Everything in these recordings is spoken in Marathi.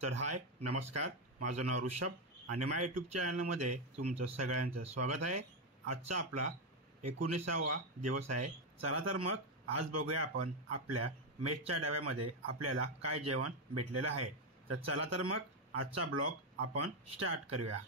तर हाय नमस्कार, माझं नाव ऋषभ आणि माझ्या यूट्यूब चॅनलमध्ये तुमचं सगळ्यांचं स्वागत आहे। आजचा आपला 19वा दिवस आहे। चला तर मग आज बघूया आपण आपल्या मेसच्या डब्यामध्ये आपल्याला काय जेवण भेटलेलं आहे। तर चला तर मग आजचा ब्लॉग आपण स्टार्ट करूया।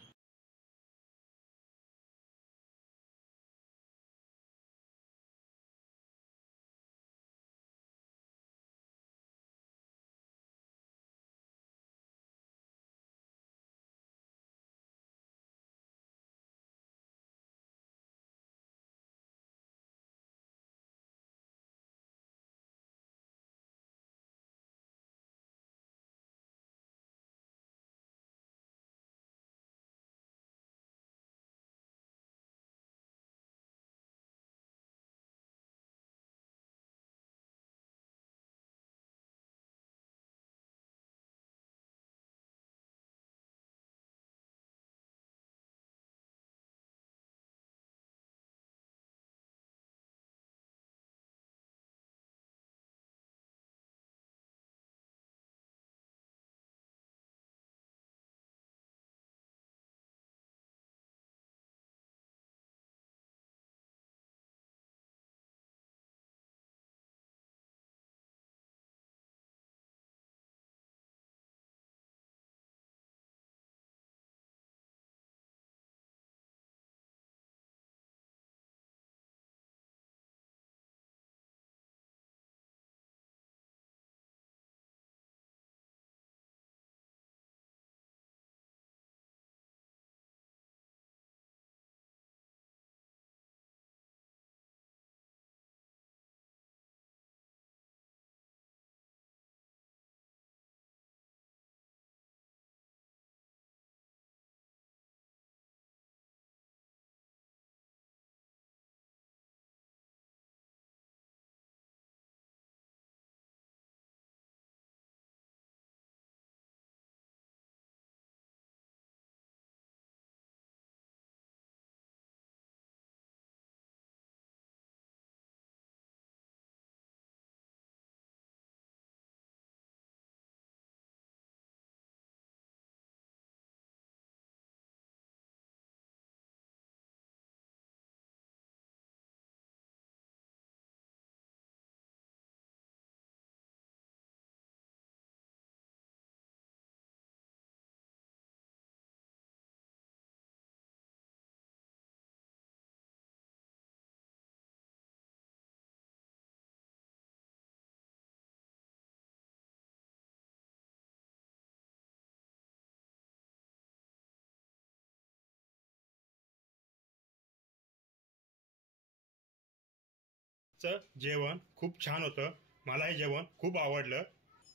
जेवण खूप छान होतं। मला हे जेवण खूप आवडलं।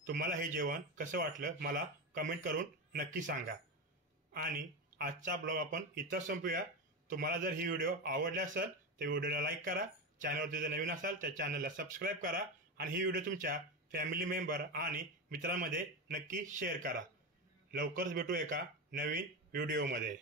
तुम्हाला हे जेवण कसं वाटलं मला कमेंट करून नक्की सांगा। आणि आजचा ब्लॉग आपण इथं संपूया। तुम्हाला जर ही व्हिडिओ आवडली असेल तर व्हिडिओला लाईक करा, चॅनलवरती जर नवीन असाल तर चॅनलला सबस्क्राईब करा आणि ही व्हिडिओ तुमच्या फॅमिली मेंबर आणि मित्रांमध्ये नक्की शेअर करा। लवकरच भेटू एका नवीन व्हिडिओमध्ये।